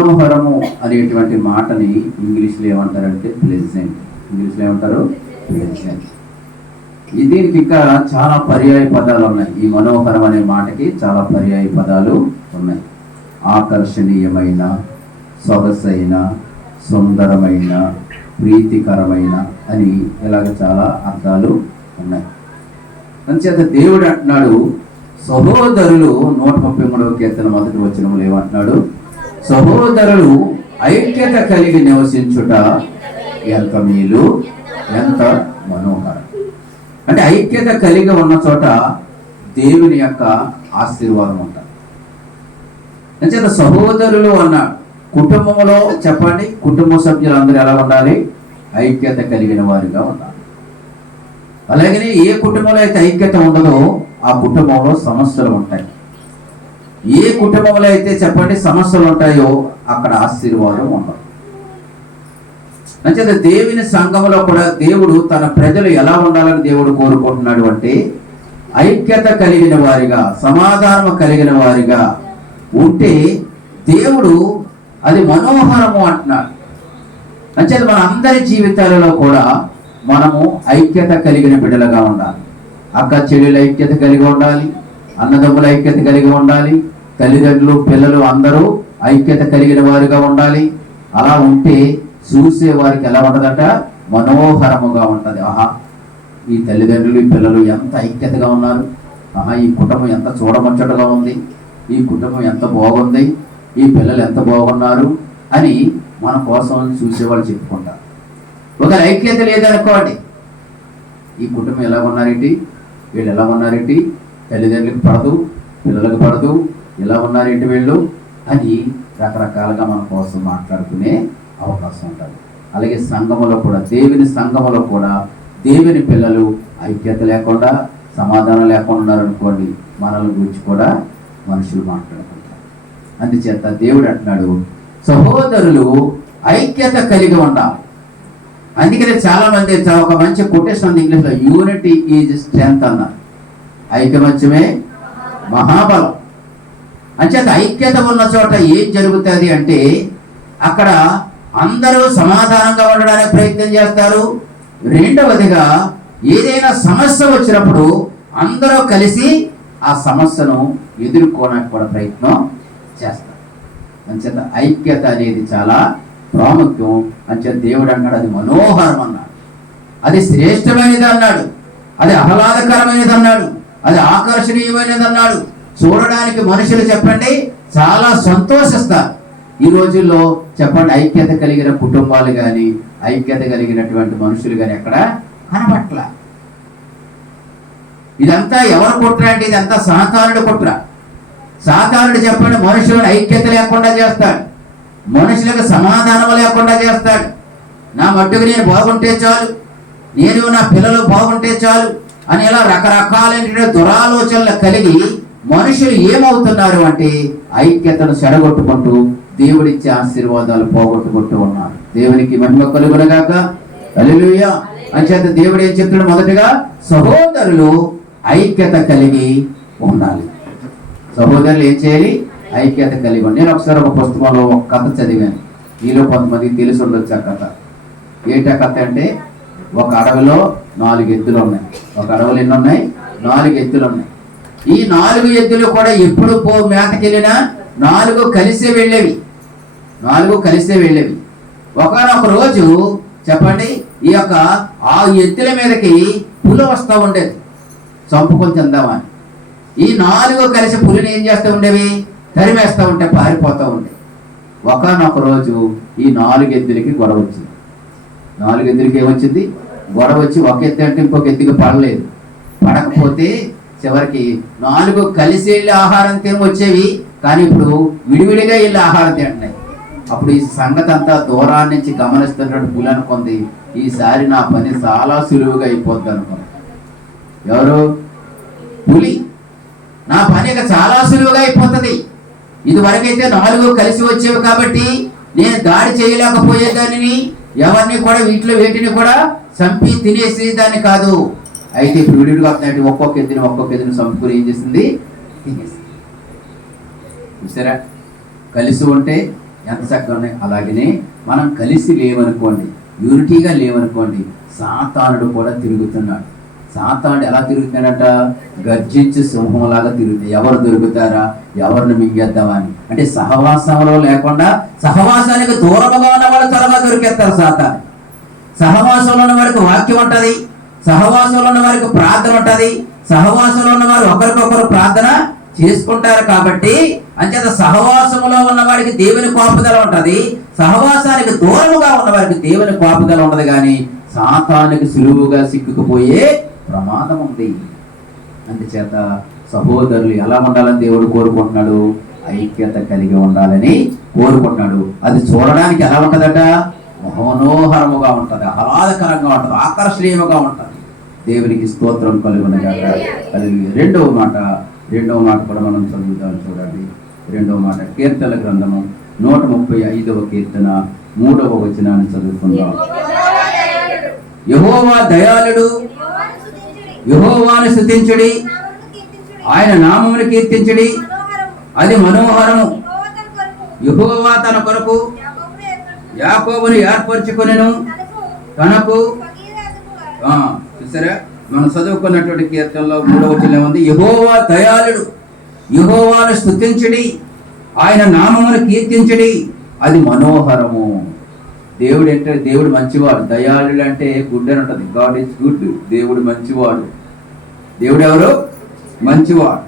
మనోహరము అనేటువంటి మాటని ఇంగ్లీష్లో ఏమంటారంటే ప్లెజెంట్. ఇంగ్లీష్లో ఏమంటారు? ప్లెజెంట్. దీనికి ఇంకా చాలా పర్యాయ పదాలు ఉన్నాయి. ఈ మనోహరం అనే మాటకి చాలా పర్యాయ పదాలు ఉన్నాయి. ఆకర్షణీయమైన, సొగసైన, సుందరమైన, ప్రీతికరమైన అని ఇలాగ చాలా అర్థాలు ఉన్నాయి. అంచేత దేవుడు అంటున్నాడు, సహోదరులు 133వ కీర్తన 1వ వచనంలో ఏమంటున్నాడు? సహోదరులు ఐక్యత కలిగి నివసించుట ఎంత మేలు, ఎంత మనోహరం. అంటే ఐక్యత కలిగి ఉన్న చోట దేవుని యొక్క ఆశీర్వాదం ఉంటుంది. అంచేత సహోదరులు అన్నాడు. కుటుంబంలో చెప్పండి, కుటుంబ సభ్యులందరూ ఎలా ఉండాలి? ఐక్యత కలిగిన వారిగా ఉండాలి. అలాగనే ఏ కుటుంబంలో అయితే ఐక్యత ఉండదో ఆ కుటుంబంలో సమస్యలు ఉంటాయి. ఏ కుటుంబంలో అయితే చెప్పండి సమస్యలు ఉంటాయో అక్కడ ఆశీర్వాదం ఉండదు. అంచేత దేవుని సంఘంలో కూడా దేవుడు తన ప్రజలు ఎలా ఉండాలని దేవుడు కోరుకుంటున్నాడు అంటే ఐక్యత కలిగిన వారిగా, సమాధానం కలిగిన వారిగా ఉంటే దేవుడు అది మనోహరము అంటున్నాడు. అంచేత మన అందరి జీవితాలలో కూడా మనము ఐక్యత కలిగిన బిడ్డలుగా ఉండాలి. అక్క చెల్లెల ఐక్యత కలిగి ఉండాలి, అన్నదమ్ముల ఐక్యత కలిగి ఉండాలి, తల్లిదండ్రులు పిల్లలు అందరూ ఐక్యత కలిగిన వారిగా ఉండాలి. అలా ఉంటే చూసే వారికి ఎలా ఉంటుందట? మనోహరముగా ఉంటుంది. ఆహా, ఈ తల్లిదండ్రులు ఈ పిల్లలు ఎంత ఐక్యతగా ఉన్నారు, ఆహా ఈ కుటుంబం ఎంత చూడముచ్చటగా ఉంది, ఈ కుటుంబం ఎంత బాగుంది, ఈ పిల్లలు ఎంత బాగున్నారు అని మన కోసం చూసేవాళ్ళు చెప్పుకుంటారు. ఒక ఐక్యత లేదనుకోండి, ఈ కుటుంబం ఎలా ఉన్నారేంటి, వీళ్ళు ఎలా ఉన్నారేంటి, తల్లిదండ్రులకు పడదు, పిల్లలకు పడదు, ఎలా ఉన్నారేంటి వీళ్ళు అని రకరకాలుగా మన కోసం మాట్లాడుకునే అవకాశం ఉంటుంది. అలాగే సంఘములో కూడా, దేవుని సంఘములో కూడా దేవుని పిల్లలు ఐక్యత లేకుండా, సమాధానం లేకుండా ఉన్నారనుకోండి, మనల్ని గురించి కూడా మనుషులు మాట్లాడుకుంటారు. అందుచేత దేవుడు అంటున్నాడు, సహోదరులు ఐక్యత కలిగి ఉండాలి. అందుకనే చాలా మంది ఒక మంచి కొటేషన్ ఉంది ఇంగ్లీష్లో, యూనిటీ ఈజ్ స్ట్రెంగ్త్ అన్నారు. ఐకమత్యమే మహాబలం. అంచేత ఐక్యత ఉన్న చోట ఏం జరుగుతుంది అంటే అక్కడ అందరూ సమాధానంగా ఉండడానికి ప్రయత్నం చేస్తారు. రెండవదిగా ఏదైనా సమస్య వచ్చినప్పుడు అందరూ కలిసి ఆ సమస్యను ఎదుర్కోవడానికి కూడా ప్రయత్నం చేస్తారు. అంచేత ఐక్యత అనేది చాలా ప్రాముఖ్యం. అంచేత దేవుడు అన్నాడు అది మనోహరం అన్నాడు, అది శ్రేష్టమైనది అన్నాడు, అది ఆహ్లాదకరమైనది అన్నాడు, అది ఆకర్షణీయమైనది అన్నాడు. చూడడానికి మనుషులు చెప్పండి చాలా సంతోషిస్తారు. ఈ రోజుల్లో చెప్పండి ఐక్యత కలిగిన కుటుంబాలు కానీ, ఐక్యత కలిగినటువంటి మనుషులు కానీ ఎక్కడ కనబట్ల. ఇదంతా ఎవరు కుట్ర అంటే ఇదంతా సాతానుడు కుట్ర. సాతానుడు చెప్పండి మనుషులను ఐక్యత లేకుండా చేస్తాడు, మనుషులకు సమాధానం లేకుండా చేస్తాడు. నా మట్టుకు నేను బాగుంటే చాలు, నేను నా పిల్లలు బాగుంటే చాలు అని ఇలా రకరకాలైన దురాలోచనలు కలిగి మనుషులు ఏమవుతున్నారు అంటే ఐక్యతను చెడగొట్టుకుంటూ దేవుడిచ్చే ఆశీర్వాదాలు పోగొట్టుకుంటూ ఉన్నారు. దేవునికి మహిమ కలుగునగాక. హల్లెలూయా. అంచేత దేవుడు ఏం చెప్తున్నాడు? మొదటిగా సహోదరులు ఐక్యత కలిగి ఉండాలి. సహోదరులు ఏం చేయాలి? ఐక్యత కలిగి ఉండాలి. నేను ఒకసారి ఒక పుస్తకంలో ఒక కథ చదివాను, మీలో కొంతమందికి తెలిసి ఉండొచ్చు ఆ కథ. ఏంటా కథ అంటే ఒక అడవిలో 4 ఎద్దులు ఉన్నాయి. ఒక అడవిలో ఎన్ని ఉన్నాయి? 4 ఎద్దులు ఉన్నాయి. ఈ 4 ఎద్దులు కూడా ఎప్పుడు మేతకెళ్ళినా 4 కలిసే వెళ్ళేవి. 4 కలిసే వెళ్ళేవి. ఒకనొక రోజు చెప్పండి ఈ యొక్క ఆ ఎద్దుల మీదకి పులి వస్తూ ఉండేది, చంపుకొని తిందామని. ఈ 4 కలిసి పులిని ఏం చేస్తూ ఉండేవి? తరిమేస్తూ ఉంటే పారిపోతూ ఉండేవి. ఒకనొక రోజు ఈ 4 ఎద్దులకి గొడవ వచ్చింది. 4 ఎద్దులకి ఏమొచ్చింది? గొడవ వచ్చి ఒక ఎద్దు అంటే ఇంకొక ఎద్దుకి పడలేదు. పడకపోతే చివరికి 4 కలిసి వెళ్ళి ఆహారం తిని వచ్చేవి, కానీ ఇప్పుడు విడివిడిగా వెళ్ళి ఆహారం తింటున్నాయి. అప్పుడు ఈ సంగతి అంతా దూరాన్ని నుంచి గమనిస్తున్నట్టు పులి అనుకుంది, ఈసారి నా పని చాలా సులువుగా అయిపోద్ది అనుకుంది. ఎవరు? పులి. నా పని ఇక చాలా సులువుగా అయిపోతుంది. ఇది వరకైతే 4 కలిసి వచ్చేవి కాబట్టి నేను దాడి చేయలేకపోయేదాన్ని, ఎవరిని కూడా వీటిని కూడా చంపి తినేసి దాన్ని కాదు. అయితే ఇప్పుడు విడివిడిగా వస్తున్నాయి. ఒక్కొక్క ఎద్దుని చంపుకుని ఏం చేసింది? తినేసి. చూసారా? కలిసి ఉంటే ఎంత చక్కగా ఉన్నాయి. అలాగనే మనం కలిసి లేవనుకోండి, యూనిటీగా లేవనుకోండి, సాతానుడు కూడా తిరుగుతున్నాడు. సాతానుడు ఎలా తిరుగుతున్నాడట? గర్జించి సింహంలాగా తిరుగుతాయి. ఎవరు దొరుకుతారా, ఎవరిని మింగేద్దామా అని. అంటే సహవాసంలో లేకుండా సహవాసానికి దూరముగా ఉన్న వాళ్ళు త్వరగా దొరికేస్తారు సాతాను. సహవాసంలో ఉన్న వారికి వాక్యం ఉంటుంది, సహవాసంలో ఉన్న వారికి ప్రార్థన ఉంటుంది, సహవాసంలో ఉన్న వారు ఒకరికొకరు ప్రార్థన చేసుకుంటారు. కాబట్టి అంచేత సహవాసములో ఉన్న వాడికి దేవుని కోపదల ఉంటది, సహవాసానికి దూరముగా ఉన్న వారికి దేవుని కోపదల ఉండదు. కానీ సాతానికి సులువుగా సిక్కుకుపోయే ప్రమాదం ఉంది. అందుచేత సహోదరులు ఎలా ఉండాలని దేవుడు కోరుకుంటున్నాడు? ఐక్యత కలిగి ఉండాలని కోరుకుంటున్నాడు. అది చూడడానికి ఎలా ఉంటదట? మనోహరముగా ఉంటది, ఆహ్లాదకరంగా ఉంటది, ఆకర్షణీయముగా ఉంటది. దేవునికి స్తోత్రం కలుగునగాక. రెండవ మాట కూడా మనం చదువుతాం. చూడండి, రెండవ మాట కీర్తన గ్రంథము 135వ కీర్తన 3వ వచనాన్ని చదువుకుందాం. యెహోవా దయాళుడు, యెహోవాను స్తుతించుడి, ఆయన నామమును కీర్తించుడి, అది మనోహరము. యెహోవా తన కొరకు యాకోబును ఏర్పరచుకొనెను, తనకు చూసారా, మనం చదువుకున్నటువంటి కీర్తనలో 3వ వచనం ఉంది, యెహోవా దయాళుడు, యెహోవాను స్తుతించుడి, ఆయన నామమును కీర్తించుడి, అది మనోహరము. దేవుడు అంటే దేవుడు మంచివాడు. దయాళుడు అంటే గుడ్ అని ఉంటుంది. God is good. దేవుడు మంచివాడు. దేవుడు ఎవరు? మంచివాడు.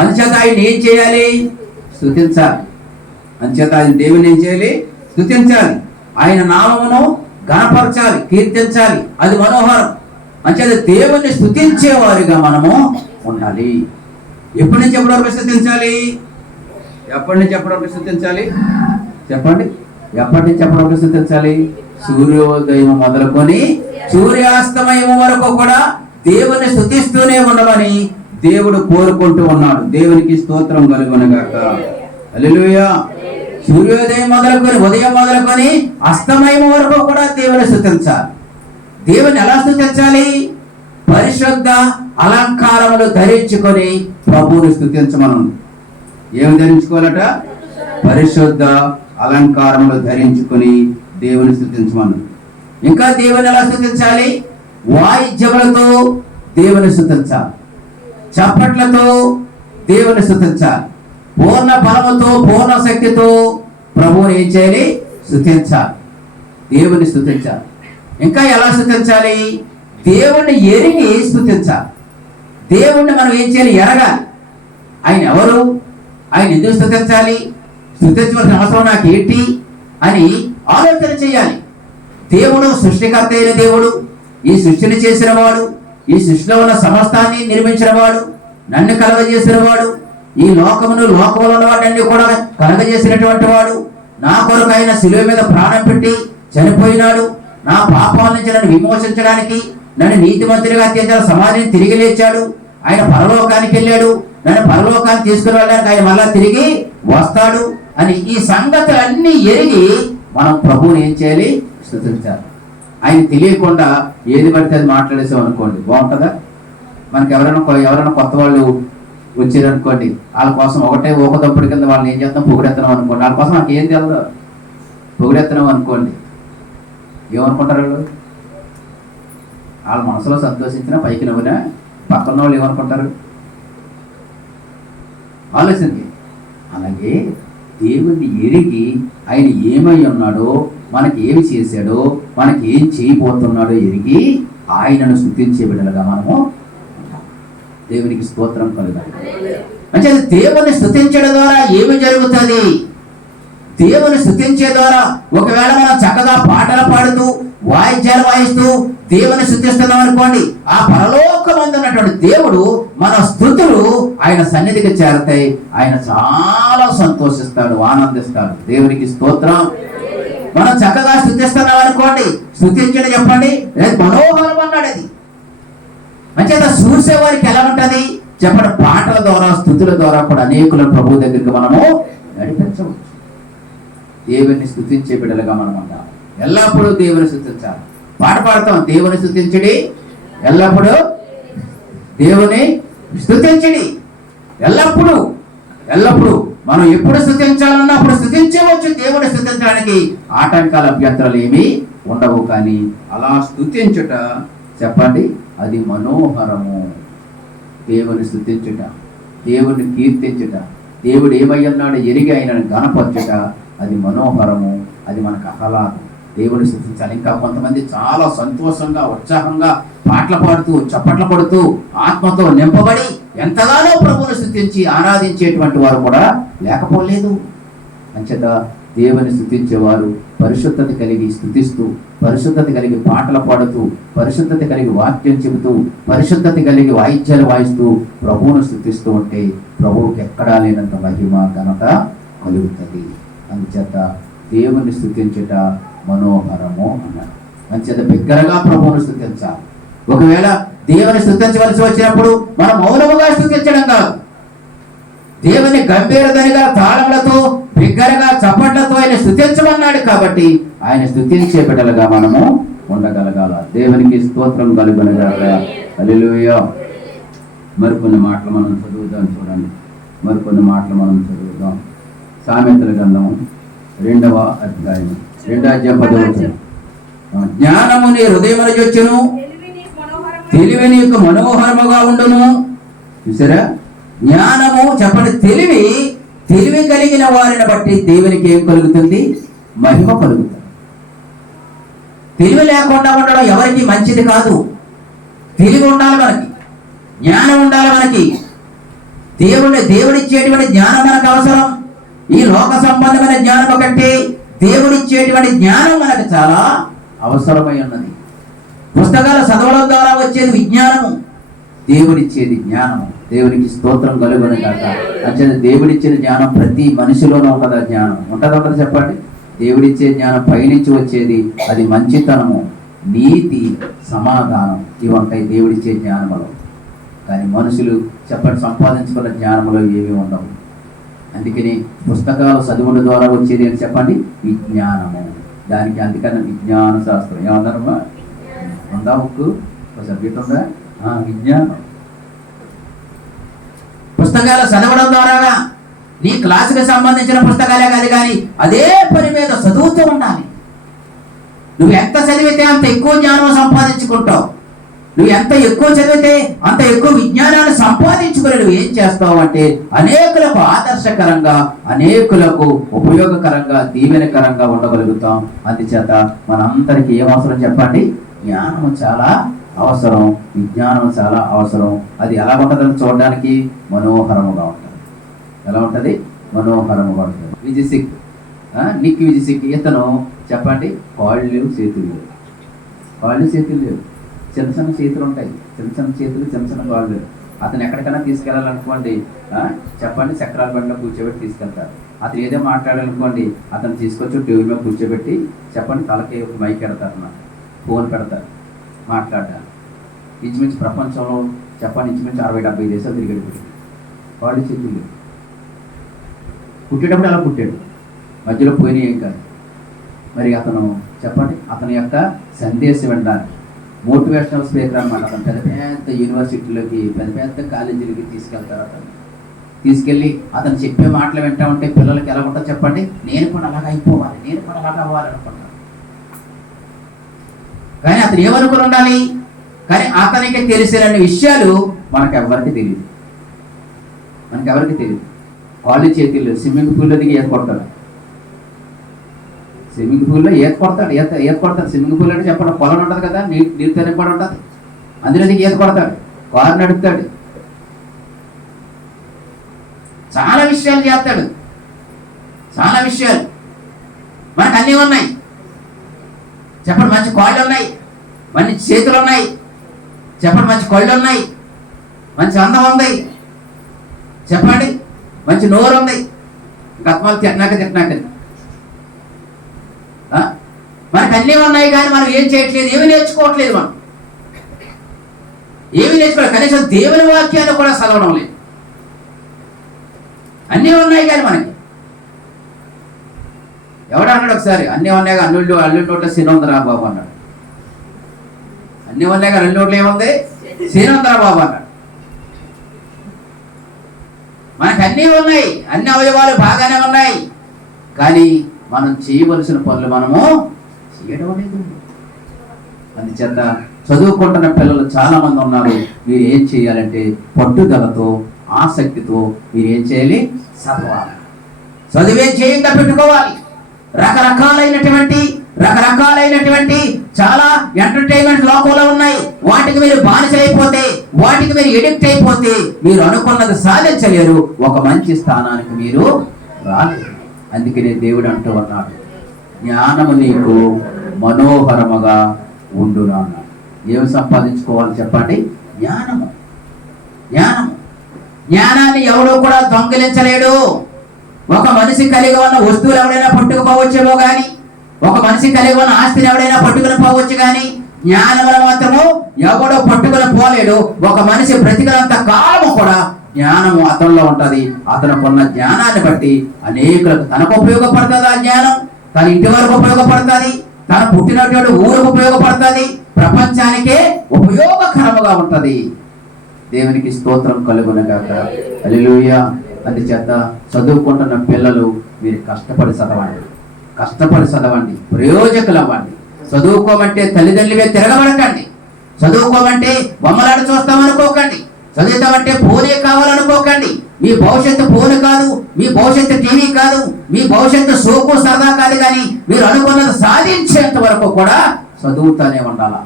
అందుచేత ఆయన ఏం చేయాలి? స్తుతించాలి. అందుచేత ఆయన దేవుని ఏం చేయాలి? స్తుతించాలి. ఆయన నామమును గణపరచాలి, కీర్తించాలి, అది మనోహరం. అంచేత దేవుణ్ణి స్తుతించేవారిగా మనము ఉండాలి. ఎప్పటి నుంచి ఎప్పటి వరకు స్తుతించాలి? ఎప్పటి నుంచి ఎప్పటి వరకు స్తుతించాలి? చెప్పండి. ఎప్పటి నుంచి ఎప్పటి వరకు స్తుతించాలి? సూర్యోదయం మొదలుకొని సూర్యాస్తమయం వరకు కూడా దేవుని స్తుతిస్తూనే ఉండమని దేవుడు కోరుకుంటూ ఉన్నాడు. దేవునికి స్తోత్రం కలుగునుగాక. హల్లెలూయా. సూర్యోదయం మొదలుకొని, ఉదయం మొదలుకొని అస్తమయం వరకు కూడా దేవుని స్తుతించాలి. దేవుని ఎలా స్తుతించాలి? పరిశుద్ధ అలంకారములు ధరించుకొని ప్రభువుని స్తుతించమను. ఏమి ధరించుకోవాలట? పరిశుద్ధ అలంకారములు ధరించుకొని దేవుని స్తుతించమను. ఇంకా దేవుని ఎలా స్తుతించాలి? వాయిద్యములతో దేవుని స్తుతించాలి, చప్పట్లతో దేవుని స్తుతించాలి, పూర్ణ బలముతో పూర్ణ శక్తితో ప్రభువుని ఏం చేయాలి? స్తుతించాలి, దేవుని స్తుతించాలి. ఇంకా ఎలా స్తుతించాలి? దేవుణ్ణి ఎరిగి స్తుతించాలి. దేవుణ్ణి మనం ఏం చేయాలి? ఎరగాలి. ఆయన ఎవరు, ఆయన ఎందుకు స్తుతించాలి, స్తుతించవలసిన అవసరం నాకు ఏంటి అని ఆలోచన చేయాలి. దేవుడు సృష్టికర్త అయిన దేవుడు, ఈ సృష్టిని చేసిన వాడు, ఈ సృష్టిలో ఉన్న సమస్తాన్ని నిర్మించిన వాడు, నన్ను కలగజేసిన వాడు, ఈ లోకమును లోకములో ఉన్నవాడన్నీ కూడా కలగజేసినటువంటి వాడు, నా కొరకు ఆయన శిలువ మీద ప్రాణం పెట్టి చనిపోయినాడు. నా పాపాల నుంచి నన్ను విమోచించడానికి, నన్ను నీతిమంతుడిగా తీర్చాలి, సమాధిని తిరిగి లేచాడు. ఆయన పరలోకానికి వెళ్ళాడు, నన్ను పరలోకాన్ని తీసుకుని వెళ్ళడానికి ఆయన మళ్ళా తిరిగి వస్తాడు అని ఈ సంగతులన్నీ ఎరిగి మనం ప్రభువుని ఏం చేయాలి? స్తుతించాలి. ఆయన తెలియకుండా ఏది పడితే అది మాట్లాడేసాం అనుకోండి, బాగుంటుందా? మనకి ఎవరైనా కొత్త వాళ్ళు వచ్చారనుకోండి, వాళ్ళ కోసం ఒకటే ఊకదప్పుడు కింద వాళ్ళని ఏం చేస్తాం? పొగిడెత్తనం అనుకోండి. వాళ్ళ కోసం నాకు ఏం తెలియదు, పొగిడెత్తనం అనుకోండి. ఏమనుకుంటారు వాళ్ళు? వాళ్ళ మనసులో సంతోషించినా పైకి నవ్వినా పక్కన వాళ్ళు ఏమనుకుంటారు? ఆలోచనకి. అలాగే దేవుణ్ణి ఎరిగి ఆయన ఏమై ఉన్నాడో, మనకి ఏమి చేశాడో, మనకి ఏం చేయబోతున్నాడో ఎరిగి ఆయనను స్తుతించే బిడ్డలుగా మనము దేవునికి స్తోత్రం కలుగాలి. అంటే దేవుని స్తుతించడం ద్వారా ఏమి జరుగుతుంది? దేవుని స్తుతించే ద్వారా ఒకవేళ మనం చక్కగా పాటలు పాడుతూ వాయిద్యాలు వాయిస్తూ దేవుని స్తుతిస్తున్నాం అనుకోండి, ఆ పరలోకమందు ఉన్నటువంటి దేవుడు మన స్తుతులు ఆయన సన్నిధికి చేరతాయి. ఆయన చాలా సంతోషిస్తాడు, ఆనందిస్తాడు. దేవునికి స్తోత్రం. మనం చక్కగా స్తుతిస్తున్నాం అనుకోండి, స్తుతించండి చెప్పండి, మనోహరం అన్నాడు. అది అంచేత చూసే వారికి ఎలా ఉంటది చెప్పండి? పాటల ద్వారా, స్తుతుల ద్వారా కూడా అనేకులను ప్రభు దగ్గరికి మనము నడిపించవచ్చు. దేవుని స్తుతించే బిడ్డలుగా మనం ఉంటాం. ఎల్లప్పుడూ దేవుని స్తుతించాలి. పాట పాడతాం, దేవుని స్తుతించడి, ఎల్లప్పుడూ దేవుని స్తుతించడి. ఎల్లప్పుడూ మనం ఎప్పుడు స్తుతించాలన్నా అప్పుడు స్తుతించవచ్చు. దేవుడు స్తుతించడానికి ఆటంకాల అభ్యంతరాలు ఏమీ ఉండవు. కానీ అలా స్తుతించుట చెప్పండి, అది మనోహరము. దేవుని స్తుతించుట, దేవుని కీర్తించుట, దేవుడు ఏమై ఉన్నాడో ఎరిగి ఆయనను గణపరచుట, అది మనోహరము, అది మనకు ఆహ్లాదం. దేవుని స్తుతించాలి. ఇంకా కొంతమంది చాలా సంతోషంగా ఉత్సాహంగా పాటలు పాడుతూ చప్పట్లు కొడుతూ ఆత్మతో నింపబడి ఎంతగానో ప్రభువును స్తుతించి ఆరాధించేటువంటి వారు కూడా లేకపోలేదు. అంచేత దేవుని స్తుతించేవారు పరిశుద్ధత కలిగి స్తుతిస్తూ, పరిశుద్ధత కలిగి పాటలు పాడుతూ, పరిశుద్ధత కలిగి వాక్యం చెబుతూ, పరిశుద్ధత కలిగి వాయిద్యాలు వాయిస్తూ ప్రభువును స్తుతిస్తూ ఉంటే ప్రభువుకి ఎక్కడా లేనంత మహిమ ఘనత కలుగుతుంది. అందుచేత దేవుని స్తుతించుట మనోహరము అన్నారు. అంచేత బిగ్గరగా ప్రభువును స్తుతించాలి. ఒకవేళ దేవుని స్తుతించవలసి వచ్చినప్పుడు మనం మౌనముగా స్తుతించడం కాదు, దేవుని గంభీరదనిగా తాళములతో బిగ్గరగా చప్పట్లతో ఆయన స్తుతించమన్నాడు. కాబట్టి ఆయన స్తుతించే బిడ్డలుగా మనము ఉండగలగాల. దేవునికి స్తోత్రం కలుగునగాక. హల్లెలూయా. మరికొన్ని మాటలు మనం చదువుదాం. చూడండి, మరికొన్ని మాటలు మనం చదువుదాం. సామెతల గ్రంథము 2వ అధ్యాయం 10వ. జ్ఞానము నీ హృదయమున వచ్చును, తెలివి నీకు మనోహరముగా ఉండును. చూసారా, జ్ఞానము చెప్పండి, తెలివి కలిగిన వారిని బట్టి దేవునికి ఏం కలుగుతుంది? మహిమ కలుగుతుంది. తెలివి లేకుండా ఉండడం ఎవరికి మంచిది కాదు. తెలివి ఉండాలి మనకి, జ్ఞానం ఉండాలి మనకి. దేవుడిచ్చేటువంటి జ్ఞానం మనకు అవసరం. ఈ లోక సంబంధమైన జ్ఞానం ఒకటి, దేవుడిచ్చేటువంటి జ్ఞానం మనకు చాలా అవసరమై ఉన్నది. పుస్తకాలు చదవడం ద్వారా వచ్చేది విజ్ఞానము, దేవుడిచ్చేది జ్ఞానము. దేవునికి స్తోత్రం కలుగును కాక. అంటే దేవుడిచ్చిన జ్ఞానం ప్రతి మనిషిలోనూ ఉంటుందా? జ్ఞానం ఉంటుందా? చెప్పండి. దేవుడిచ్చే జ్ఞానం పైనుంచి వచ్చేది, అది మంచితనము, నీతి, సమాధానం, ఇవి ఉంటాయి దేవుడిచ్చే జ్ఞానములో. కానీ మనుషులు చెప్పండి సంపాదించుకున్న జ్ఞానములో ఏమీ ఉండవు. అందుకని పుస్తకాలు చదువుల ద్వారా వచ్చేది అని చెప్పండి విజ్ఞానము. దానికి అందుకని విజ్ఞాన శాస్త్రం ఏమన్నారమ్మా? ఉందా బుక్? సబ్జెక్ట్ ఉందా? విజ్ఞానం. పుస్తకాలు చదవడం ద్వారా నీ క్లాసుకి సంబంధించిన పుస్తకాలే కాదు, కానీ అదే పని మీద చదువుతూ ఉండాలి. నువ్వు ఎంత చదివితే అంత ఎక్కువ జ్ఞానం సంపాదించుకుంటావు. నువ్వు ఎంత ఎక్కువ చదివితే అంత ఎక్కువ విజ్ఞానాన్ని సంపాదించుకుని నువ్వు ఏం చేస్తావు అంటే అనేకులకు ఆదర్శకరంగా, అనేకులకు ఉపయోగకరంగా, దీవెనకరంగా ఉండగలుగుతాం. అందుచేత మనందరికీ ఏం అవసరం చెప్పండి? జ్ఞానం చాలా అవసరం, విజ్ఞానం చాలా అవసరం. అది ఎలా ఉంటుందని చూడడానికి మనోహరముగా ఉంటుంది. ఎలా ఉంటుంది? మనోహరముగా ఉంటుంది. నిక్ విజయసిక్ ఇతను చెప్పండి కాళ్ళు లేవు, చేతులు లేవు. కాళ్ళు చేతులు లేవు, చిన్న చిన్న చేతులు ఉంటాయి, చిన్న చిన్న చేతులు, చిన్న చిన్న కాళ్ళు లేవు. అతను ఎక్కడికైనా తీసుకెళ్ళాలనుకోండి, చెప్పండి చక్రాల బండిలో కూర్చోబెట్టి తీసుకెళ్తారు. అతను ఏదో మాట్లాడాలనుకోండి, అతను తీసుకొచ్చి టీవీ మీద కూర్చోబెట్టి చెప్పండి తలకి ఒక మైక్ పెడతారు, అన్నమాట ఫోన్ పెడతారు, మాట్లాడాలి. ఇంచుమించు ప్రపంచంలో చెప్పండి ఇంచుమించు 60-70 దేశాలు తిరిగాడు. వాళ్ళు చేతులు పుట్టేటప్పుడు అలా పుట్టాడు, మధ్యలో పోయినా ఏం కాదు. మరి అతను చెప్పండి అతని యొక్క సందేశం వినడానికి మోటివేషనల్ స్పీకర్ అనమాట. అతను పెద్ద పెద్ద యూనివర్సిటీలకి, పెద్ద పెద్ద కాలేజీలకి తీసుకెళ్తారు. అతను తీసుకెళ్ళి అతను చెప్పే మాటలు వింటా ఉంటే పిల్లలకి ఎలా ఉంటుందో చెప్పండి, నేను కూడా అలాగ అయిపోవాలి, నేను కూడా అలాగ అవ్వాలనుకుంటాను. కానీ అతను ఏమనుకుని ఉండాలి? కానీ అతనికి తెలిసిన విషయాలు మనకెవరికి తెలియదు. కాళ్ళు చేతులు స్విమ్మింగ్ పూల్లో దిగి ఈత కొడతాడు. స్విమ్మింగ్ పూల్లో ఈత కొడతాడు. స్విమ్మింగ్ పూల్ అంటే చెప్పండి పొలం ఉంటుంది కదా, నీరు తినపడి ఉంటుంది, అందులో దిగి ఈత కొడతాడు, కారు నడుపుతాడు, చాలా విషయాలు చేస్తాడు. చాలా విషయాలు మనకు అన్నీ ఉన్నాయి చెప్పండి. మంచి కాళ్ళు ఉన్నాయి, మంచి చేతులు ఉన్నాయి చెప్పండి, మంచి కళ్ళు ఉన్నాయి, మంచి అందం ఉంది చెప్పండి, మంచి నోరు ఉంది. గత్మాలు తిట్టినాక మనకు అన్నీ ఉన్నాయి. కానీ మనం ఏం చేయట్లేదు, ఏమి నేర్చుకోవట్లేదు. మనం ఏమి నేర్చుకోవాలి, కనీసం దేవుని వాక్యాన్ని కూడా చదవడం లేదు. అన్నీ ఉన్నాయి కానీ మనకి ఎవడు అన్నాడు ఒకసారి, అన్నీ ఉన్నాయి అల్లుడి నోట్లో సినోందరా బాబు అన్నాడు. అన్నీ ఉన్నాయి కానీ అల్లుడి నోట్లో ఏముంది? సినోందరా బాబు అన్నాడు. మనకు మనకు అన్నీ ఉన్నాయి, అన్ని అవయవాలు బాగానే ఉన్నాయి, కానీ మనం చేయవలసిన పనులు మనము చేయడం లేదు. అందుచేత చదువుకుంటున్న పిల్లలు చాలా మంది ఉన్నారు. మీరు ఏం చేయాలంటే పట్టుదలతో, ఆసక్తితో మీరు ఏం చేయాలి? చదవాలి. చదివే చేయంగా పెట్టుకోవాలి. రకరకాలైనటువంటి చాలా ఎంటర్టైన్మెంట్ లోకంలో ఉన్నాయి. వాటికి మీరు బానిసైపోతే, వాటికి మీరు ఎడిక్ట్ అయిపోతే మీరు అనుకున్నది సాధించలేరు, ఒక మంచి స్థానానికి మీరు రాలేరు. అందుకనే దేవుడు అంటూ ఉన్నాడు, జ్ఞానము నీకు మనోహరముగా ఉండును అన్నాడు. ఏమి సంపాదించుకోవాలి చెప్పండి? జ్ఞానాన్ని ఎవడో కూడా దొంగిలించలేడు. ఒక మనిషి కలిగి ఉన్న వస్తువులు ఎవడైనా పట్టుకుపోవచ్చేమో కానీ, ఒక మనిషి కలిగి ఉన్న ఆస్తిని ఎవడైనా పట్టుకుని పోవచ్చు కానీ, జ్ఞానమును మాత్రము ఎవడో పట్టుకుని పోలేడు. ఒక మనిషి బ్రతికినంత కాలము కూడా జ్ఞానము అతనిలో ఉంటది. అతనుకున్న జ్ఞానాన్ని బట్టి అనేకులకు తనకు ఉపయోగపడుతుంది. ఆ జ్ఞానం తన ఇంటి వరకు ఉపయోగపడుతుంది, తన పుట్టినటువంటి ఊరికి ఉపయోగపడుతుంది, ప్రపంచానికే ఉపయోగకరముగా ఉంటది. దేవునికి స్తోత్రం కలుగునగాక. హల్లెలూయా. అందుచేత చదువుకుంటున్న పిల్లలు మీరు కష్టపడి చదవండి, ప్రయోజకులు అవ్వండి. చదువుకోమంటే తల్లిదండ్రులే తిరగబడకండి. చదువుకోమంటే బొమ్మలాట చూస్తామనుకోకండి. చదువుతామంటే ఫోనే కావాలనుకోకండి. మీ భవిష్యత్తు ఫోన్ కాదు, మీ భవిష్యత్తు టీవీ కాదు, మీ భవిష్యత్తు సోకు సరదా కాదు, కానీ మీరు అనుకున్నది సాధించేంత వరకు కూడా చదువుతానే ఉండాలా.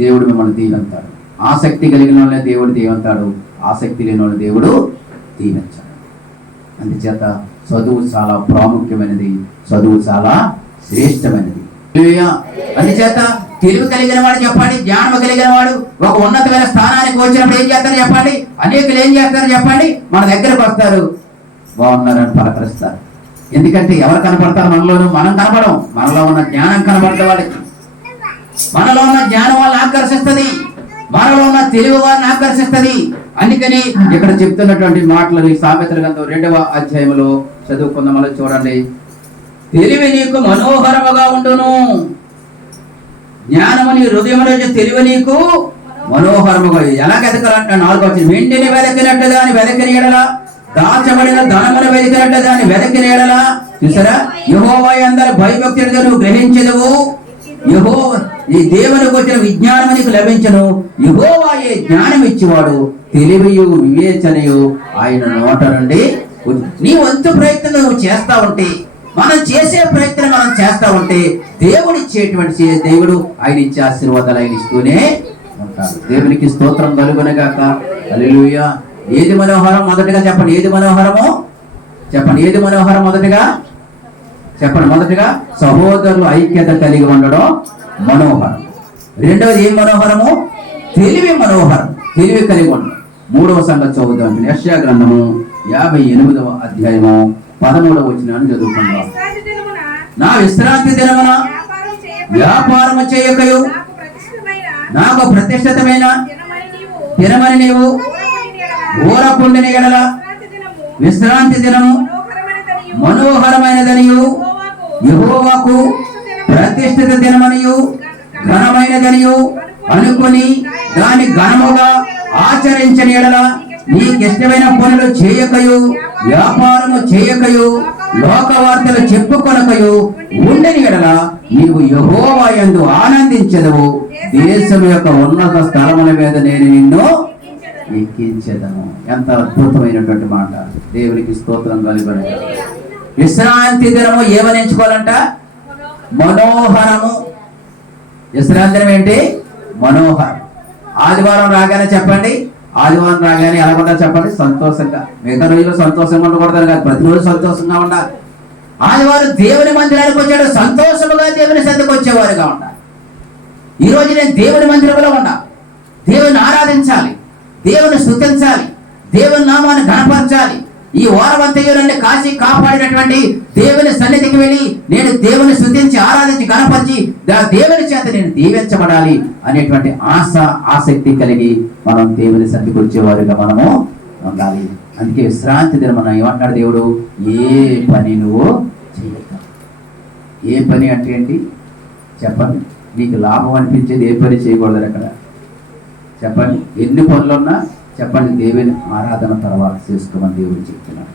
దేవుడు మిమ్మల్ని దీవెంతాడు. ఆసక్తి కలిగిన వాళ్ళని దేవుడు దీవెంతాడు, ఆసక్తి లేని వాళ్ళని దేవుడు దీవించాడు. అందుచేత చదువు చాలా ప్రాముఖ్యమైనది, చదువు చాలా శ్రేష్టమైనది. అందుచేత తెలివి కలిగిన వాడు చెప్పండి, జ్ఞానం కలిగిన వాడు ఒక ఉన్నతమైన స్థానానికి వచ్చినప్పుడు ఏం చేస్తారు చెప్పండి? అనేకులు ఏం చేస్తారు చెప్పండి? మన దగ్గరకు వస్తారు, బాగున్నారని పలకరిస్తారు. ఎందుకంటే ఎవరు కనపడతారు? మనలోనూ మనం కనపడం. మనలో ఉన్న జ్ఞానం కనపడతాం వాళ్ళకి. మనలో ఉన్న జ్ఞానం వాళ్ళని ఆకర్షిస్తుంది, మనలో ఉన్న తెలివి వారిని ఆకర్షిస్తుంది. అందుకని ఇక్కడ చెప్తున్నటువంటి మాటలు సామెతల గ్రంథం 2వ అధ్యాయంలో చదువుకుందాం. మళ్ళీ చూడండి. తెలివి నీకు మనోహరముగా ఉండును, జ్ఞానము నీ హృదయంలో, తెలివి నీకు మనోహరముగా. ఎలా వెతకాలంటే 4వ వచనం, వెండిని వెదకినట్టు దాన్ని వెదకిన ఎడల, దాచబడిన ధనమును వెతికినట్టు దాన్ని వెదకిన ఎడల. చూసారా? యెహోవా యందు భయభక్తులుగా నువ్వు గ్రహించదువు. యెహోవా ఈ దేవునికి వచ్చిన విజ్ఞానం నీకు లభించను. యెహోవాయే జ్ఞానం ఇచ్చేవాడు, తెలివియు వివేచనయు ఆయన నోట నుండి. నీ వంతు ప్రయత్నం నువ్వు చేస్తా ఉంటే, మనం చేసే ప్రయత్నం మనం చేస్తా ఉంటే దేవుడు ఇచ్చేటువంటి దేవుడు ఆయన ఇచ్చే ఆశీర్వాదాలు ఆయన ఇస్తూనే ఉంటాడు. దేవునికి స్తోత్రం కలుగునగాక. హల్లెలూయా. ఏది మనోహరం? మొదటిగా చెప్పండి, ఏది మనోహరమో చెప్పండి. ఏది మనోహరం? మొదటిగా సహోదరులు ఐక్యత కలిగి ఉండడం మనోహరం. రెండవది ఏం మనోహరము? తెలివి మనోహరం, తెలివి కలిగి ఉండడం. 3వ సంగతి చదువుదాం. యెషయా గ్రంథము 58వ అధ్యాయము 13వ వచనాన్ని చదువుకుందాం. నా విశ్రాంతి దినమున వ్యాపారము చేయకయు నాకు ప్రతిష్ఠితమైన దినమని నీవు ఊరకుండిన ఎడల, విశ్రాంతి దినము మనోహరమైనదనియు, యెహోవాకు ప్రతిష్ఠిత దినమనియు ఘనమైనదనియు అనుకుని దాని ఘనముగా ఆచరించని ఎడల, నీకిష్టమైన పనులు చేయకయు, వ్యాపారము చేయకయు, లోక వార్తలు చెప్పుకొనకయు ఉండని ఎడల నీవు యెహోవా యందు ఆనందించెదవు. దేశం యొక్క ఉన్నత స్థలముల మీద నేను నిన్ను ఎక్కించెదను. ఎంత అద్భుతమైనటువంటి మాట. దేవునికి స్తోత్రం కలుగును. విశ్రాంతి దినము ఏమని ఎంచుకోవాలంట? మనోహరము. విశ్రాంతి దినం ఏంటి? మనోహరం. ఆదివారం రాగానే చెప్పండి, ఆదివారం రాగానే ఎలా ఉండాలి చెప్పండి? సంతోషంగా. మిగతా రోజులు సంతోషంగా ఉండకూడదు కాదు, ప్రతిరోజు సంతోషంగా ఉండాలి. ఆదివారం దేవుని మందిరానికి వచ్చాడు, సంతోషముగా దేవుని సన్నిధికి వచ్చేవారుగా ఉండాలి. ఈ రోజు నేను దేవుని మందిరంలో ఉన్నా, దేవుని ఆరాధించాలి, దేవుని స్తుతించాలి, దేవుని నామాన్ని ఘనపరచాలి. ఈ వారమంతయు నన్ను కాచి కాపాడినటువంటి దేవుని సన్నిధికి వెళ్ళి నేను దేవుని స్తుతించి ఆరాధించి ఘనపరిచి దేవుని చేత నేను దీవించబడాలి అనేటువంటి ఆసక్తి కలిగి మనం దేవుని సన్నిధికి వచ్చేవారుగా మనము ఉండాలి. అందుకే విశ్రాంతి దినం మనం ఏమంటాడు దేవుడు? ఏ పని నువ్వు చేయక. ఏ పని అంటే ఏంటి చెప్పండి? నీకు లాభం అనిపించేది ఏ పని చేయకూడదు అక్కడ చెప్పండి. ఎన్ని పనులున్నా చెప్పండి, దేవుని ఆరాధన తర్వాత చేసుకోమని దేవుడు చెప్తున్నాడు.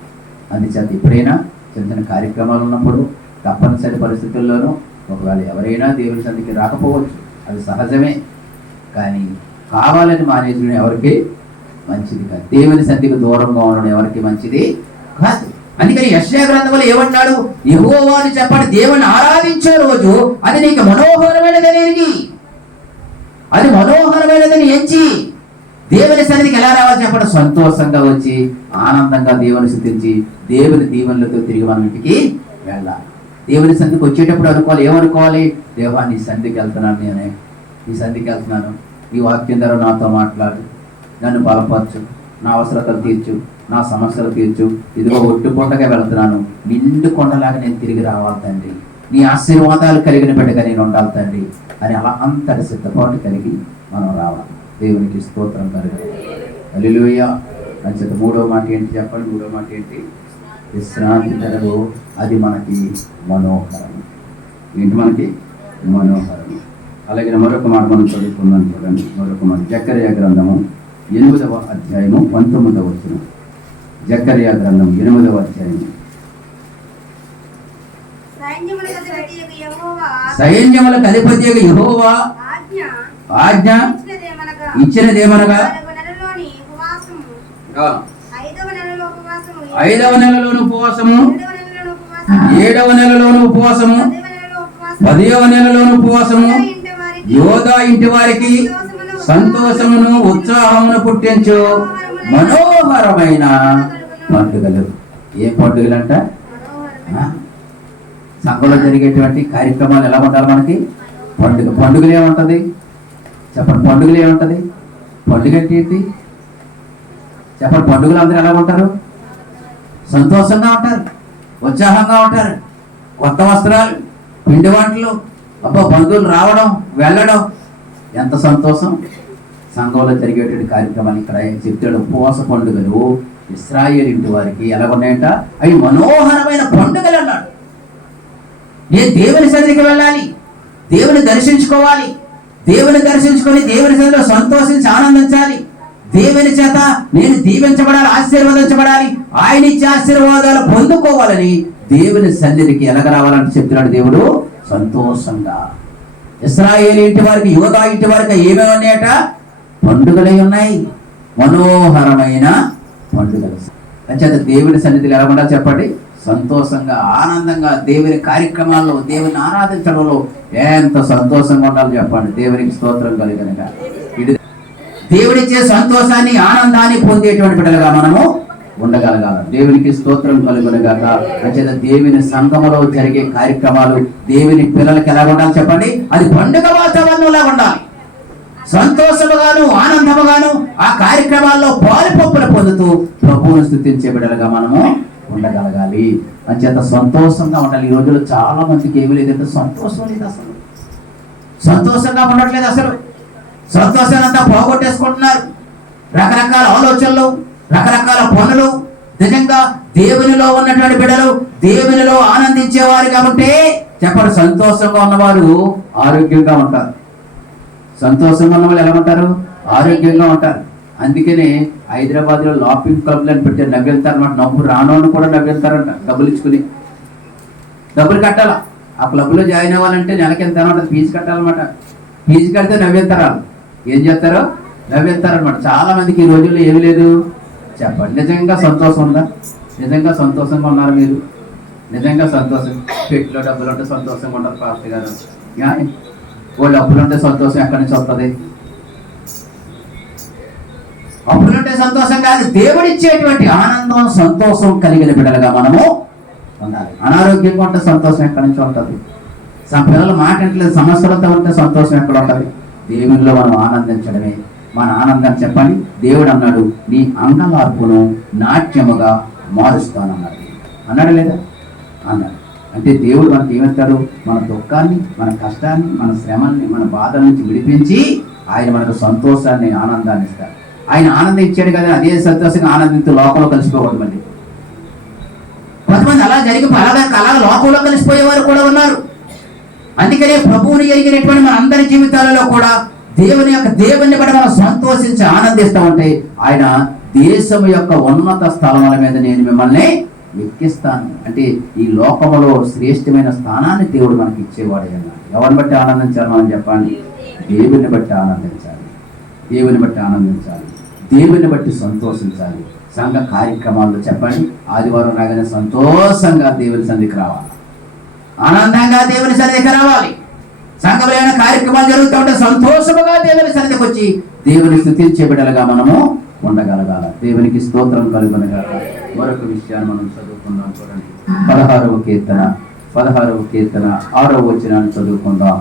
అందుచేత ఎప్పుడైనా చిన్న చిన్న కార్యక్రమాలు ఉన్నప్పుడు తప్పనిసరి పరిస్థితుల్లోనూ ఒకవేళ ఎవరైనా దేవుని సన్నిధికి రాకపోవచ్చు, అది సహజమే. కానీ కావాలని మానేయడం ఎవరికి మంచిది కాదు. దేవుని సన్నిధికి దూరంగా ఉండడం ఎవరికి మంచిది కాదు. అందుకని యెషయా గ్రంథంలో ఏమన్నాడు? యెహోవాను చెప్పండి, దేవుని ఆరాధించే రోజు అది నీకు మనోహరమైనదనేది, అది మనోహరమైనదని ఎంచి దేవుని సన్నిధికి ఎలా రావాలి చెప్పండి? సంతోషంగా వచ్చి ఆనందంగా దేవుని స్తుతించి దేవుని దీవెనలతో తిరిగి మనం ఇంటికి వెళ్ళాలి. దేవుని సన్నిధికి వచ్చేటప్పుడు అనుకోవాలి, ఏమనుకోవాలి? దేవా, నీ సన్నిధికి వెళ్తున్నాను, నేనే నీ సన్నిధికి వెళ్తున్నాను, ఈ వాక్యం ద్వారా నాతో మాట్లాడు, నన్ను బలపరచు, నా అవసరతలు తీర్చు, నా సమస్యలు తీర్చు. ఇదిగో ఒట్టు కొండగా వెళ్తున్నాను, నిండు కొండలాగా నేను తిరిగి రావాలి తండ్రి, నీ ఆశీర్వాదాలు కలిగిన బిడ్డగా నేను ఉండాలి తండ్రి అని అలా అంతటి సిద్ధపాటు కలిగి మనం రావాలి. దేవునికి స్తోత్రం కలుగును. హల్లెలూయా. అంచేత మూడో మాట ఏంటి చెప్పండి? మూడో మాట ఏంటి? విశ్రాంతి ధరలో అది మనకి మనోహరం. ఏంటి మనకి మనోహరం. అలాగే మరొక మాట మనం చదువుకుందాం చూడండి. మరొక మాట జకర్యా గ్రంథము 8వ అధ్యాయము 19వ వచనం. జకర్యా గ్రంథం 8వ అధ్యాయము. సైన్యములకు అధిపతియగు యెహోవా ఆజ్ఞ ఇచ్చినదేమనగా 5వ నెలలోను ఉపవాసము, 7వ నెలలోను ఉపవాసము, 10వ నెలలోను ఉపవాసము యోధా ఇంటి వారికి సంతోషమును ఉత్సాహమును పుట్టించు మనోహరమైన పండుగలు. ఏ పండుగలు అంట? సంఘంలో జరిగేటువంటి కార్యక్రమాలు ఎలా ఉండాలి మనకి? పండుగలు ఏముంటది చెప్పండి? పండుగలు ఏముంటది? పండుగ ఏంటి చెప్పండి? పండుగలు అందరూ ఎలా ఉంటారు? సంతోషంగా ఉంటారు, ఉత్సాహంగా ఉంటారు. కొత్త వస్త్రాలు, పిండి వంటలు, బంధువులు రావడం వెళ్ళడం, ఎంత సంతోషం. సంఘంలో జరిగేటువంటి కార్యక్రమాలు ఇక్కడ చెప్తాడు. ఉపవాస పండుగలు ఇశ్రాయేలు ఇంటి వారికి ఎలా ఉన్నాయంట? అవి మనోహరమైన పండుగలు అన్నాడు. దేవుని సన్నిధికి వెళ్ళాలి, దేవుని దర్శించుకోవాలి, దేవుని దర్శించుకొని దేవుని సన్నిధిలో సంతోషించి ఆనందించాలి. దేవుని చేత నేను దీవించబడాలి, ఆశీర్వదించబడాలి, ఆయన ఇచ్చే ఆశీర్వాదాలు పొందుకోవాలని దేవుని సన్నిధికి ఎలాగ రావాలని చెప్తున్నాడు దేవుడు. సంతోషంగా. ఇశ్రాయేలు ఇంటి వారికి, యోధా ఇంటి వారికి ఏమేమి ఉన్నాయట? పండుగలై ఉన్నాయి, మనోహరమైన పండుగలు. అంచేత దేవుని సన్నిధిలో ఎలా ఉండాలి చెప్పండి? సంతోషంగా, ఆనందంగా, దేవుని కార్యక్రమాల్లో దేవుని ఆరాధించడంలో ఎంత సంతోషంగా ఉండాలి చెప్పండి. దేవునికి స్తోత్రం కలిగినగా దేవుడిచ్చే సంతోషాన్ని, ఆనందాన్ని పొందేటువంటి బిడ్డలుగా మనము ఉండగలగాలి. దేవునికి స్తోత్రం కలుగునగాక. అంచేత దేవుని సంఘములో జరిగే కార్యక్రమాలు దేవుని పిల్లలకి ఎలా ఉండాలి చెప్పండి? అది పండుగ వాతావరణంలా ఉండాలి. సంతోషముగాను ఆనందముగాను ఆ కార్యక్రమాల్లో పాలుపొప్పులు పొందుతూ ప్రభువును స్తుతించే బిడ్డలుగా మనము ఉండగలగాలి. అంచేత సంతోషంగా ఉండాలి. ఈ రోజుల్లో చాలా మందికి ఏమి లేదంటే సంతోషం లేదు, అసలు సంతోషంగా ఉండట్లేదు. అసలు సంతోషాన్ని అంతా పోగొట్టేసుకుంటున్నారు. రకరకాల ఆలోచనలు, రకరకాల పనులు. నిజంగా దేవునిలో ఉన్నటువంటి బిడ్డలు దేవునిలో ఆనందించేవారు కాబట్టి చెప్పండి, సంతోషంగా ఉన్నవారు ఆరోగ్యంగా ఉంటారు. సంతోషంగా ఉన్న వాళ్ళు ఎలా ఉంటారు? ఆరోగ్యంగా ఉంటారు. అందుకనే హైదరాబాద్ లో లాఫింగ్ క్లబ్లు అని పెట్టారు. నవ్వుతారు అన్నమాట. నవ్వు రానోళ్ళు కూడా నవ్వుతారంట. డబ్బులు ఇచ్చుకుని, డబ్బులు కట్టాలా. ఆ క్లబ్ లో జాయిన్ అవ్వాలంటే నెలకి ఎంత అనమాట? ఫీజు కట్టాలన్నమాట. ఫీజు కడితే నవ్వుతారు. ఏం చేస్తారో నవ్వుతారనమాట. చాలా మందికి ఈ రోజుల్లో ఏమి లేదు చెప్పండి. నిజంగా సంతోషం ఉందా? నిజంగా సంతోషంగా ఉన్నారు మీరు? నిజంగా సంతోషం. పెట్టులో డబ్బులు ఉంటే సంతోషంగా ఉంటారు పాస్టర్ గారు. వాళ్ళు అప్పులుంటే సంతోషం ఎక్కడి నుంచి వస్తుంది? అప్పులుంటే సంతోషం కాదు, దేవుడిచ్చేటువంటి ఆనందం, సంతోషం కలిగిన బిడ్డలుగా మనము ఉండాలి. అనారోగ్యంగా ఉంటే సంతోషం ఎక్కడి నుంచి ఉంటుంది? పిల్లలు మాట్లాడలేదు, సమస్యలతో ఉంటే సంతోషం ఎక్కడ ఉంటుంది? దేవునిలో మనం ఆనందించడమే మన ఆనందం. చెప్పండి, దేవుడు అన్నాడు, నీ అంగలార్పును నాట్యముగా మారుస్తానన్నాడు. అన్నాడు లేదా? అన్నాడు. అంటే దేవుడు మనకి ఏమంటాడు? మన దుఃఖాన్ని, మన కష్టాన్ని, మన శ్రమల్ని, మన బాధల నుంచి విడిపించి ఆయన మనకు సంతోషాన్ని, ఆనందాన్ని ఇస్తాడు. ఆయన ఆనందం ఇచ్చాడు కదా, అదే సంతోషంగా ఆనందించు లోకంలో కలిసిపోకూడదు. మళ్ళీ కొంతమంది అలా అలాగే లోకంలో కలిసిపోయేవారు కూడా ఉన్నారు. అందుకనే ప్రభువుని ఎరిగినటువంటి మన అందరి జీవితాలలో కూడా దేవుని బట్టి మనం సంతోషించి ఆనందిస్తూ ఉంటే ఆయన దేశం యొక్క ఉన్నత స్థలముల మీద నేను మిమ్మల్ని ఎక్కిస్తాను అంటే ఈ లోకములో శ్రేష్టమైన స్థానాన్ని దేవుడు మనకి ఇచ్చేవాడు అన్నాడు. ఎవరిని బట్టి ఆనందించాలి మనం చెప్పండి? దేవుని బట్టి ఆనందించాలి, దేవుని బట్టి ఆనందించాలి, దేవుని బట్టి సంతోషించాలి. సంఘ కార్యక్రమాల్లో చెప్పండి, ఆదివారం రాగానే సంతోషంగా దేవుని సన్నిధికి రావాలి, ఆనందంగా దేవుని సన్నిధికి రావాలి. సంఘంలో ఏమైనా కార్యక్రమాలు జరుగుతూ ఉంటే సంతోషముగా దేవుని సన్నిధికి వచ్చి దేవుని స్తుతించే బిడ్డలుగా మనము ఉండగలగాలి. దేవునికి స్తోత్రం కలుగునగాక. మరొక విషయాన్ని మనం చదువుకుందాం. చూడండి, 16వ కీర్తన 6వ వచనాన్ని చదువుకుందాం.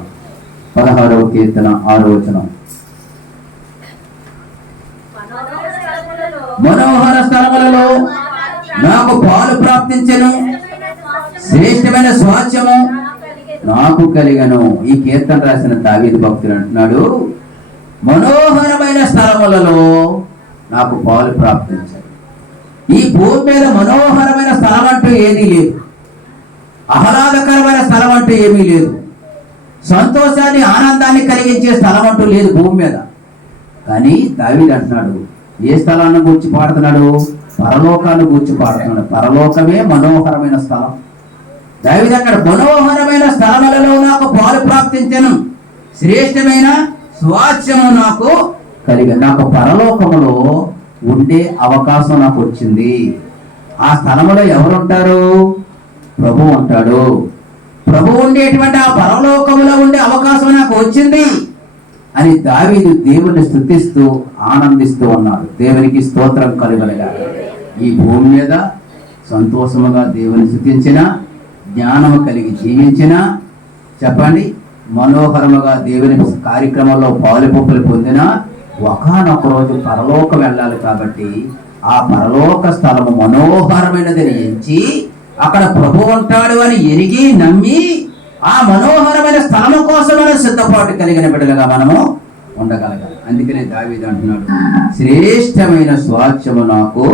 16వ కీర్తన 6వ వచనం. మనోహర స్థలములలో నాకు పాలు ప్రాప్తించెను, శ్రేష్టమైన స్వాస్థ్యము నాకు కలిగను. ఈ కీర్తన రాసిన దావీదు భక్తుడు అంటున్నాడు, మనోహరమైన స్థలములలో నాకు పాలు ప్రాప్తించాడు. ఈ భూమి మీద మనోహరమైన స్థలం అంటూ ఏదీ లేదు, ఆహ్లాదకరమైన స్థలం అంటూ ఏమీ లేదు, సంతోషాన్ని ఆనందాన్ని కలిగించే స్థలం అంటూ లేదు భూమి మీద. కానీ దావీదు అంటున్నాడు, ఏ స్థలాన్ని గూర్చి పాడుతున్నాడు? పరలోకాన్ని గూర్చి పాడుతున్నాడు. పరలోకమే మనోహరమైన స్థలం. దావీదు అన్నాడు, మనోహరమైన స్థలములలో నాకు పాలు ప్రాప్తించెను, శ్రేష్టమైన స్వాస్థ్యము నాకు కలిగి, నాకు పరలోకములో ఉండే అవకాశం నాకు వచ్చింది. ఆ స్థలములో ఎవరు ఉంటారు? ప్రభు ఉంటాడు. ప్రభు ఉండేటువంటి ఆ పరలోకములో ఉండే అవకాశం నాకు వచ్చింది అని దావీదు దేవుని స్తుతిస్తూ ఆనందిస్తూ ఉన్నాడు. దేవునికి స్తోత్రం కలుగునగాక. ఈ భూమి మీద సంతోషముగా దేవుని స్తుతించిన, జ్ఞానము కలిగి జీవించిన, చెప్పండి, మనోహరముగా దేవుని కార్యక్రమంలో పాలుపొప్పులు పొందిన, ఒకానొక రోజు పరలోకం వెళ్ళాలి. కాబట్టి ఆ పరలోక స్థలము మనోహరమైనదని ఎంచి అక్కడ ప్రభు ఉంటాడు అని ఎరిగి నమ్మి ఆ మనోహరమైన స్థలము కోసమైన సిద్ధపాటు కలిగిన బిడ్డలుగా మనము ఉండగలగాలి. అందుకనే దావీదు అంటున్నాడు, శ్రేష్టమైన స్వాస్థ్యము నాకు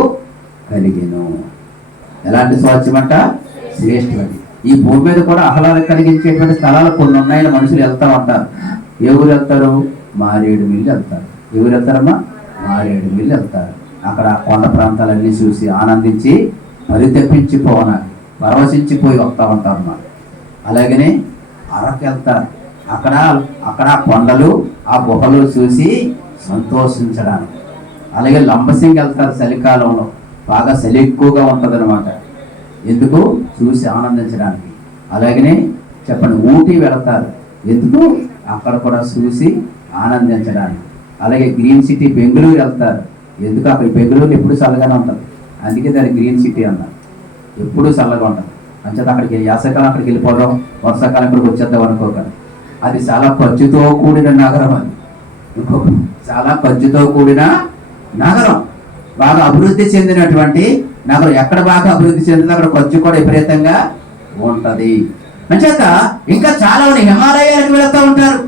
కలిగెను. ఎలాంటి స్వాస్థ్యం అంట? శ్రేష్టమైన. ఈ భూమి మీద కూడా ఆహ్లాదం కలిగించేటువంటి స్థలాలు కొన్ని ఉన్నాయని మనుషులు వెళ్తా ఉంటారు. ఏ ఊరు వెళ్తారు? మారేడుమిల్లి వెళ్తారు. ఎవరు వెళ్తారమ్మా? మారేడుమిల్లి వెళ్తారు. అక్కడ కొండ ప్రాంతాలన్నీ చూసి ఆనందించి పరితపించిపోవాలి, పరవశించిపోయి వస్తూ ఉంటారు అన్నమాట. అలాగనే అరకు వెళ్తారు. అక్కడ కొండలు, ఆ గుహలు చూసి సంతోషించడానికి. అలాగే లంబసింగ్ వెళ్తారు చలికాలంలో, బాగా చలి ఎక్కువగా ఉంటుంది అనమాట. ఎందుకు? చూసి ఆనందించడానికి. అలాగనే చెప్పండి, ఊటీ వెళతారు. ఎందుకు? అక్కడ కూడా చూసి ఆనందించడానికి. అలాగే గ్రీన్ సిటీ బెంగళూరు వెళ్తారు. ఎందుకు? అక్కడ బెంగళూరు ఎప్పుడు చల్లగానే ఉంటుంది, అందుకే దాన్ని గ్రీన్ సిటీ అన్నారు. ఎప్పుడూ చల్లగా ఉంటుంది. అంచేత అక్కడికి యాసకాలం అక్కడికి వెళ్ళిపోవడం, వర్షాకాలం ఇక్కడికి వచ్చేద్దాం అనుకోకండి. అది చాలా ఖర్చుతో కూడిన నగరం. అది చాలా ఖర్చుతో కూడిన నగరం, బాగా అభివృద్ధి చెందినటువంటి నగరం. ఎక్కడ బాగా అభివృద్ధి చెందిందో అక్కడ ఖర్చు కూడా విపరీతంగా ఉంటది. అంచేత ఇంకా చాలా మంది హిమాలయాలకు వెళుతూ ఉంటారు,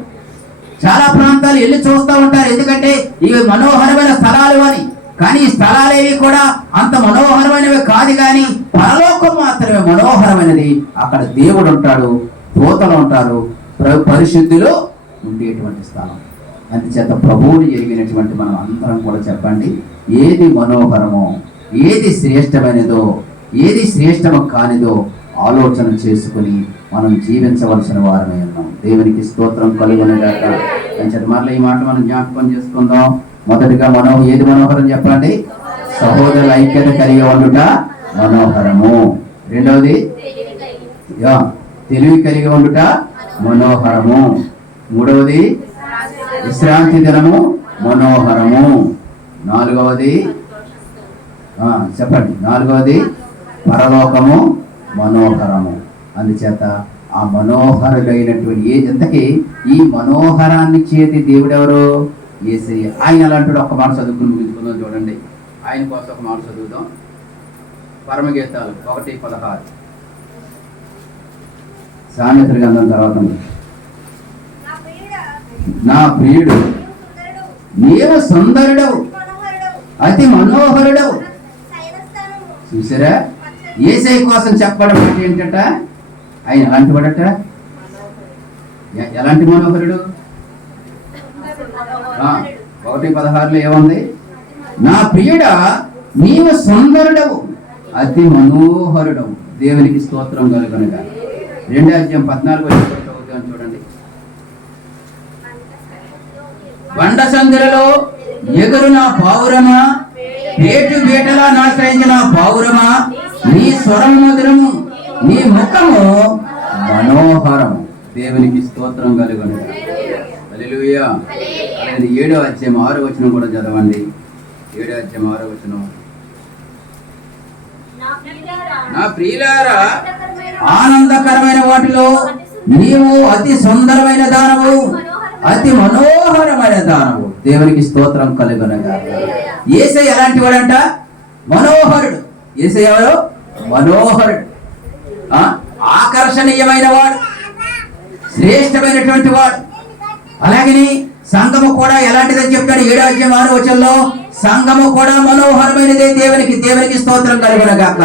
చాలా ప్రాంతాలు వెళ్ళి చూస్తూ ఉంటారు. ఎందుకంటే ఇవి మనోహరమైన స్థలాలు అని. కానీ ఈ స్థలాలేవి కూడా అంత మనోహరమైనవి కాదు, కానీ పరలోకం మాత్రమే మనోహరమైనది. అక్కడ దేవుడు ఉంటాడు, దూతలు ఉంటారు, పరిశుద్ధులు ఉండేటువంటి స్థలం. అందుచేత ప్రభువుని ఎరిగినటువంటి మనం అందరం కూడా చెప్పండి, ఏది మనోహరమో, ఏది శ్రేష్టమైనదో, ఏది శ్రేష్టము కానిదో ఆలోచన చేసుకుని మనం జీవించవలసిన వారమే ఉన్నాం. దేవునికి స్తోత్రం కలుగునగాక. అంచేత మరలా ఈ మాట మనం జ్ఞాపకం చేసుకుందాం. మొదటిగా మనం ఏది మనోహరం చెప్పండి? సహోదరుల ఐక్యత కలిగి ఉండుట మనోహరము. రెండవది తెలివి కలిగి ఉండుట మనోహరము. మూడవది విశ్రాంతి దినము మనోహరము. నాలుగవది చెప్పండి, నాలుగవది పరలోకము మనోహరము. అందుచేత ఆ మనోహరుడైనటువంటి ఎంతకీ ఈ మనోహరాన్ని చేతి దేవుడెవరు? యేసయ్య. ఆయన అలాంటి ఒక్క మాట చదువుకుని ముగించుకుందాం. చూడండి, ఆయన కోసం ఒక మాట చదువుదాం. పరమగీతాలు 1:16. సామెతల గ్రంథం తర్వాత, నా ప్రియుడు నీవు సుందరుడవు, అతి మనోహరుడవు. చూసారా? యేసయ్య కోసం చెప్పడం మాట ఏంటట? ఆయన ఎలాంటి వాడట? ఎలాంటి మనోహరుడు? 1:16 ఏముంది? నా ప్రియుడా నీవు సుందరుడవు, అతి మనోహరుడవు, దేవునికి స్తోత్రం కలుగునుగా. 2:14 చూడండి. బండ సందులలో ఎగురు నా పావురమా, పేటు బీటలా నాశ్రయించిన నా పావురమా, నీ స్వరం మధురము, నీ ముఖము మనోహరము, దేవునికి స్తోత్రం కలుగునుగా. హల్లెలూయా. 7వ అధ్యాయం 6వ వచనం కూడా చదవండి. 7వ అధ్యాయం 6వ వచనం. నా ప్రియులారా ఆనందకరమైన వాటిలో నీవు అతి సుందరమైన దానవు, అతి మనోహరమైన దానవు, దేవునికి స్తోత్రం కలుగునుగా. యేసయ్య ఎలాంటి వాడంట? మనోహరుడు. యేసయ్య ఎవరు? మనోహరుడు, ఆకర్షణీయమైన వాడు, శ్రేష్టమైనటువంటి వాడు. అలాగని సంఘము కూడా ఎలాంటిదని చెప్తాడు 7వ అధ్యాయం 6వ వచనంలో. సంఘము కూడా మనోహరమైనదే, దేవునికి స్తోత్రం కలుగునుగాక.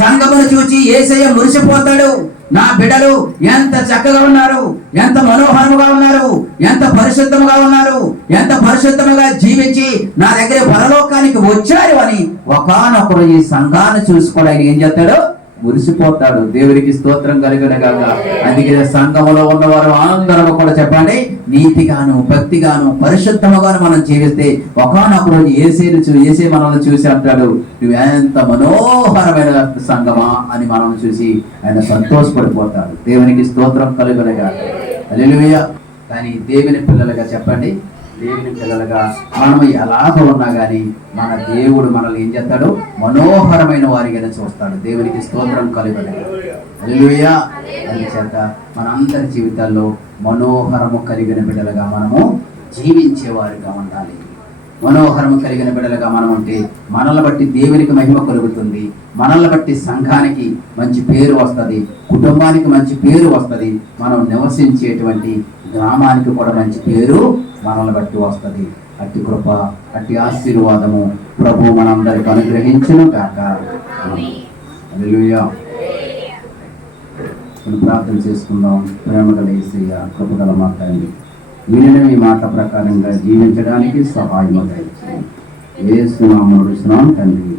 సంఘమును చూచి యేసయ్య మురిసిపోతాడు. నా బిడ్డలు ఎంత చక్కగా ఉన్నారు, ఎంత మనోహరముగా ఉన్నారు, ఎంత పరిశుద్ధముగా ఉన్నారు, ఎంత పరిశుద్ధముగా జీవించి నా దగ్గర పరలోకానికి వచ్చారు అని ఒకానొకరు ఈ సంఘాన్ని చూసుకోవడానికి ఏం చేస్తాడు? మురిసిపోతాడు. దేవునికి స్తోత్రం కలుగునుగాక. అందుకే సంఘములో ఉన్నవారు అందరూ కూడా చెప్పండి, నీతిగాను భక్తిగాను పరిశుద్ధముగాను మనం జీవిస్తే ఒకానొక రోజు యేసే మనల్ని చూసి అంటాడు, నువ్వు ఎంత మనోహరమైన సంఘమా అని మనం చూసి ఆయన సంతోషపడిపోతాడు. దేవునికి స్తోత్రం కలుగునుగాక. హల్లెలూయా. కానీ దేవుని పిల్లలుగా చెప్పండి, దేవుని పిల్లలుగా మనము ఎలాగ ఉన్నా కానీ మన దేవుడు మనల్ని ఏం చేస్తాడు? మనోహరమైన వారిగానే చూస్తాడు. దేవునికి స్తోత్రం కలుగునుగాక. హల్లెలూయా. అందుచేత మనందరి జీవితాల్లో మనోహరము కలిగిన బిడ్డలుగా మనము జీవించేవారిగా ఉండాలి. మనోహరము కలిగిన బిడ్డలుగా మనం ఉంటే మనల్ని బట్టి దేవునికి మహిమ కలుగుతుంది, మనల్ని బట్టి సంఘానికి మంచి పేరు వస్తుంది, కుటుంబానికి మంచి పేరు వస్తుంది, మనం నివసించేటువంటి గ్రామానికి కూడా మంచి పేరు మనల్ని బట్టి వస్తుంది. అట్టి కృప, అట్టి ఆశీర్వాదము ప్రభు మనందరికి అనుగ్రహించును గాక. హల్లెలూయా. ప్రార్థన చేసుకుందాం. ప్రేమగల యేసయ్య, కృపగల మా తండ్రి, వినిన ఈ మాట ప్రకారంగా జీవించడానికి సహాయం దయచేయండి. యేసు నామములో తండ్రి.